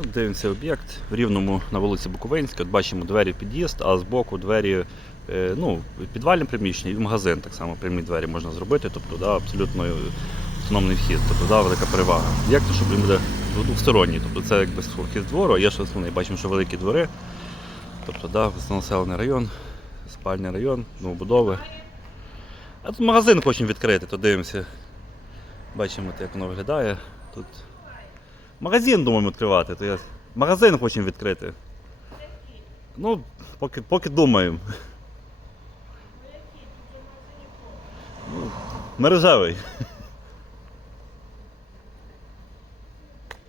От Дивимося об'єкт в рівному на вулиці Буковинська. От бачимо двері під'їзд, а збоку двері е, ну, підвальне приміщення і в магазин так само прямі двері можна зробити. Тобто да, абсолютно е, автономний вхід. Тобто да, велика перевага. Об'єкт, щоб він буде двосторонній. Тобто це якби вхід з двору, а є ще основний. Бачимо, що великі двори. Тобто, да, населений район, спальний район, новобудови. А тут магазин хочемо відкрити, то дивимося. Бачимо, як воно виглядає. Тут магазин думаємо відкривати. То я... Магазин хочемо відкрити. Ну, поки, поки думаємо. Ну, мережевий.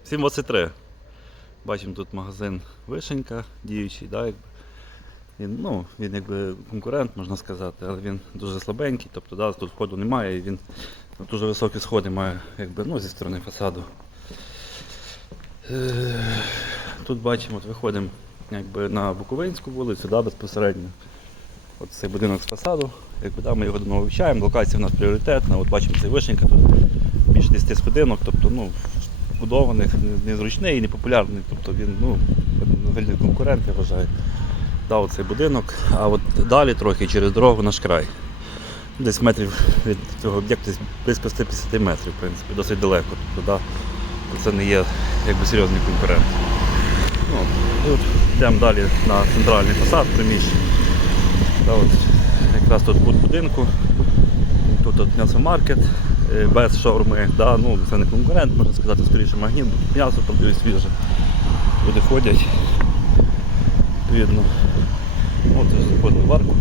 723. Бачимо тут магазин Вишенька діючий, да, якби. Він, ну, він якби конкурент, можна сказати, але він дуже слабенький, тобто да, тут входу немає і він дуже високі сходи має якби, ну, зі сторони фасаду. Е, Тут бачимо, от виходимо якби, на Буковинську вулицю да, безпосередньо. От цей будинок з фасаду. Якби, да, ми його давно вивчаємо, локація в нас пріоритетна. От бачимо цей вишенька тут більше 10 сходинок, тобто ну, будованих, незручний непопулярний. Тобто він ну, конкурент, я вважаю. Да, оцей будинок, а от далі трохи через дорогу наш край. Десь метрів від цього об'єкту близько 150 метрів, в принципі, досить далеко. Тобто, це не є якби, серйозний конкурент. Ну, от йдемо далі на центральний фасад приміщення. Да, от, якраз тут кут будинку, тут от м'ясомаркет без шаурми. Да, ну, це не конкурент, можна сказати, скоріше магніт, м'ясо продають свіже. Люди ходять. Відповідно. От заходимо в арку.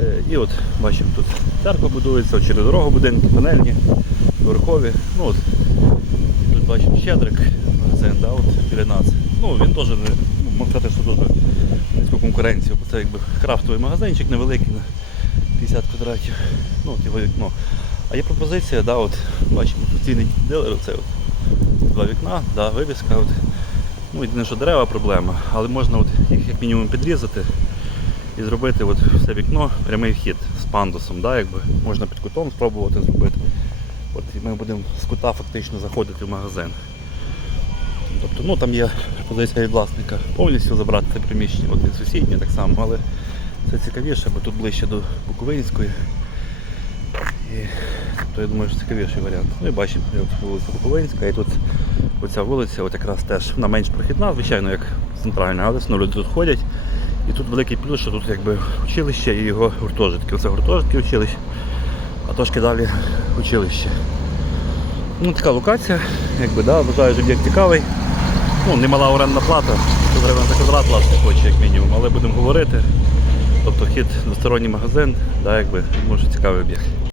Е, І от бачимо тут церква будується, через дорогу будинки, панельні, поверхові. Ну, от, тут бачимо щедрик, магазин, да. Ну, він теж ну, можна сказати, що дуже низьку конкуренцію, бо це якби крафтовий магазинчик невеликий на 50 квадратів. Ну, от вікно. А є пропозиція, да, от, бачимо, офіційний дилер, це от, два вікна, да, вивіска. От. Ну, єдине, що дерева проблема, але можна от їх як мінімум підрізати і зробити от все вікно, прямий вхід з пандусом, да, якби. можна під кутом спробувати зробити. От ми будемо з кута фактично заходити в магазин. Тобто ну, там є пропозиція від власника повністю забрати це приміщення, от і сусіднє так само, але це цікавіше, бо тут ближче до Буковинської. І, тобто, я думаю, що цікавіший варіант. Ну і бачимо, от вулиця Буковинська, і тут оця вулиця от якраз теж вона менш прохідна, звичайно, як центральна, але все люди тут ходять. І тут великий плюс, що тут якби училище і його гуртожитки. Оце гуртожитки училище, а трошки далі училище. Ну, така локація, якби, да, вважаю, що об'єкт цікавий. Ну, немала орендна плата, 100 гривень за квадрат власне хоче, як мінімум, але будемо говорити. Тобто хід двосторонній магазин, да, якби, може цікавий об'єкт.